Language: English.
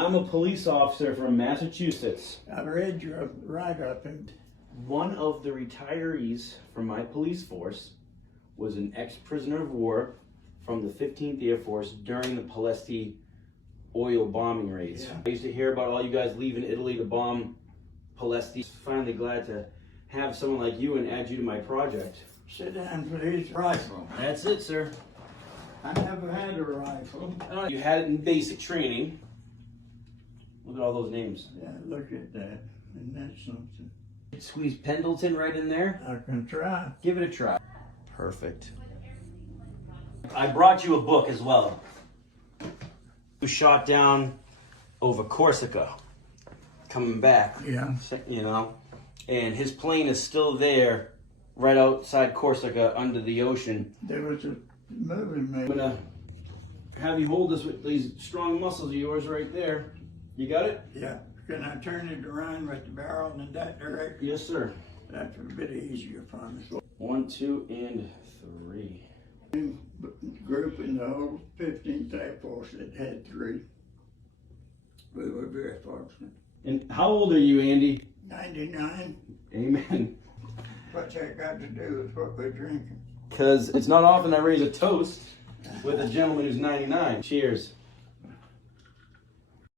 I'm a police officer from Massachusetts. I read your write-up and One of the retirees from my police force was an ex-prisoner of war from the 15th Air Force during the Palesti oil bombing raids. Yeah. I used to hear about all you guys leaving Italy to bomb Palesti. Finally glad to have someone like you and add you to my project. sit down, please. Rifle. That's it, sir. I never had a rifle. You had it in basic training. Look at all those names. Yeah, look at that. And that's something. Squeeze Pendleton right in there. I can try. Give it a try. Perfect. I brought you a book as well. Who shot down over Corsica, coming back. Yeah. You know, and his plane is still there, right outside Corsica, under the ocean. There was a movie made. I'm gonna have you hold this with these strong muscles of yours right there. You got it? Yeah. Can I turn it around with the barrel in that direction? Yes, sir. That's a bit easier for me. 1, 2, and 3. Group in the whole 15th Air Force that had 3. We were very fortunate. And how old are you, Andy? 99. Amen. What's that got to do with what we're drinking? Because it's not often I raise a toast with a gentleman who's 99. Cheers.